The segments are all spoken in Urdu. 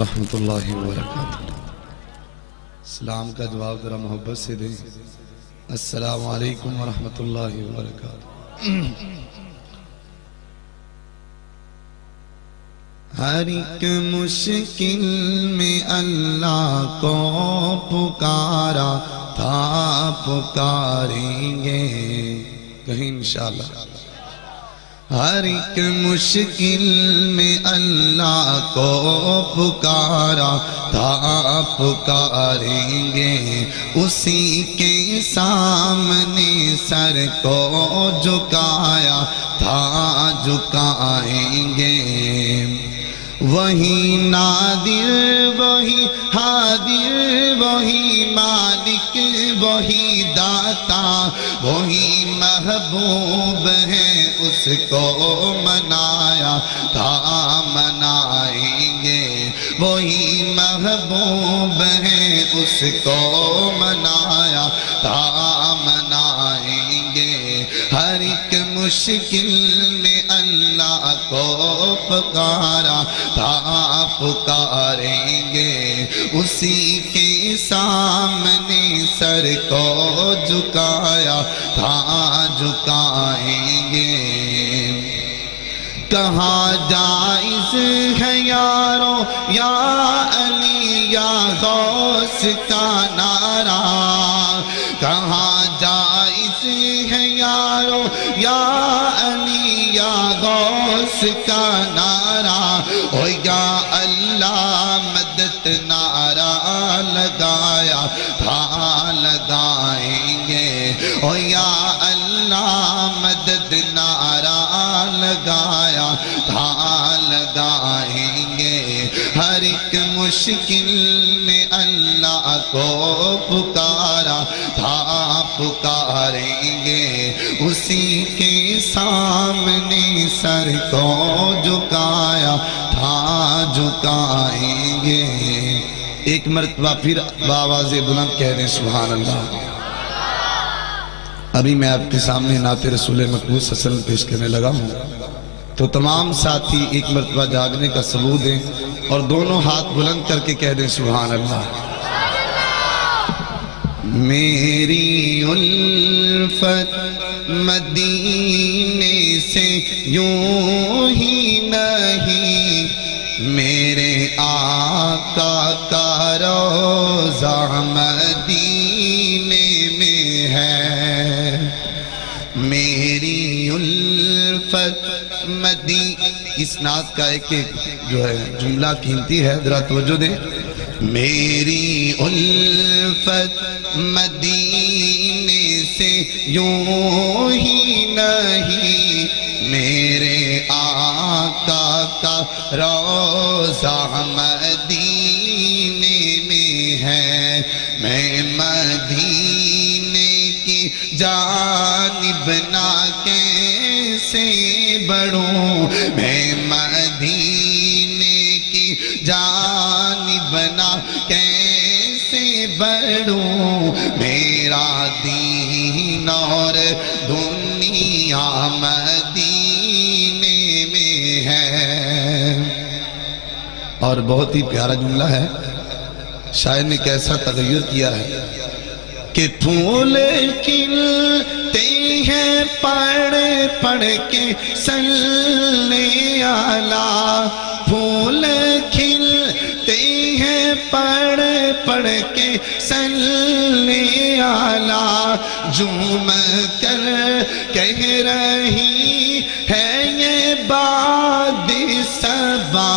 رحمت اللہ وبرکاتہ۔ اسلام کا جواب ذرا محبت سے دیں۔ السلام علیکم ورحمت اللہ وبرکاتہ۔ ہر ایک مشکل میں اللہ کو پکارا تھا، پکاریں گے کہیں انشاءاللہ۔ ہر ایک مشکل میں اللہ کو پکارا تھا، پکاریں گے اسی کے سامنے سر کو جھکایا تھا، جھکائیں گے۔ وہی نادر وہی حاضر وہی مالک وہی داتا وہی محبوب ہے، اس کو منایا تھا، منائیں گے۔ وہی محبوب ہے، اس کو منایا تھا، منائیں گے۔ ہر ایک مشکل میں اللہ کو پکارا تھا، پکاریں گے اسی کے سامنے سر کو جھکایا تھا، جھکائیں گے۔ کہاں جائز ہے یارو یا علی یا غوث کا نعرہ، کہاں جائز ہے یارو یا علی یا غوث کا نعرہ، او یا اللہ مدد نعرہ لگایا تھا، لگائیں گے۔ او یا اللہ مدد نعرہ لگایا تھا، لگائیں گے۔ ہر ایک مشکل میں اللہ کو پکارا تھا، پکاریں گے اسی کے سامنے سر کو جھکایا تھا، جھکائیں گے۔ ایک مرتبہ پھر بآواز بلند کہہ دیں سبحان اللہ۔ ابھی میں آپ کے سامنے نعت رسول مقبول صلی اللہ علیہ وسلم پیش کرنے لگا ہوں، تو تمام ساتھی ایک مرتبہ جاگنے کا ثبوت دیں اور دونوں ہاتھ بلند کر کے کہہ دیں سبحان اللہ۔ میری الفت مدینے سے یوں ہی نہیں، میرے آقا کا روضہ مدینے میں ہے۔ میری الفت اس نعت کا ایک جو ہے جملہ قیمتی ہے، ذرا توجہ دیں۔ میری الفت مدینے سے یوں ہی نہیں، میرے آقا کا روضہ مدینے میں ہے۔ میں مدینے کی جانب نہ کیسے بڑھوں، میں مدینے کی جانب نہ کیسے بڑھوں، میرا دین اور دنیا مدینے میں ہے۔ اور بہت ہی پیارا جملہ ہے، شاعر نے کیسا تغیر کیا ہے کہ پھول کھلتے ہیں پڑھ پڑھ کے صلی علی، پھول کھلتے ہیں پڑھ پڑھ کے صلی علی، جھوم کر کہہ رہی ہے یہ باد صبا،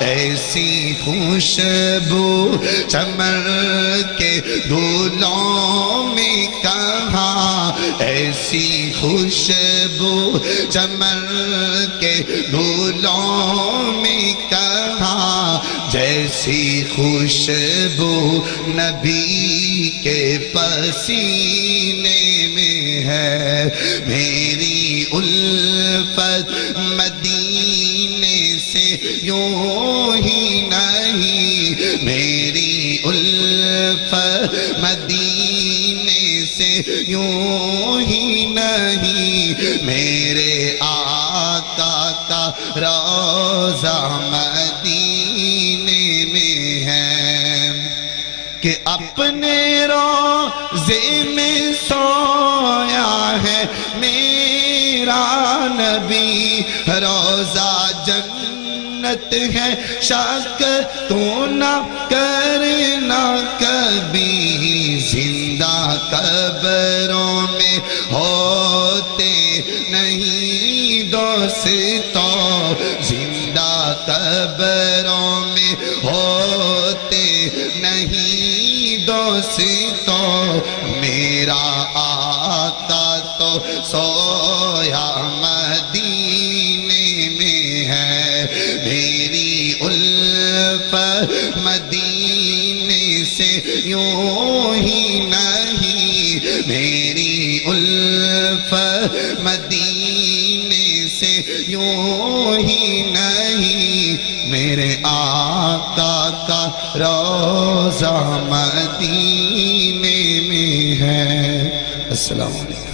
ایسی خوشبو چمن کے دھولوں میں کہاں، ایسی خوشبو چمن کے دھولوں میں کہاں، جیسی خوشبو نبی کے پسینے میں ہے۔ میری الفت مدینے سے یوں ہی نہیں، میری الفت مدینے سے یوں ہی نہیں، میرے آقا کا روضہ مدینے کہ اپنے روضے میں سویا ہے میرا نبی، روضہ جنت ہے شک تو نہ کرنا کبھی، زندہ قبروں میں ہوتے نہیں دوستو، زندہ قبروں میں ہوتے نہیں دوستو، میرا آقا تو سویا مدینے میں ہے، میری الفت مدینے سے یوں ہی نہیں، میری الفت مدینے سے یوں ہی نہیں، میرے آقا کا روضہ مدینے میں ہے۔ السلام علیکم۔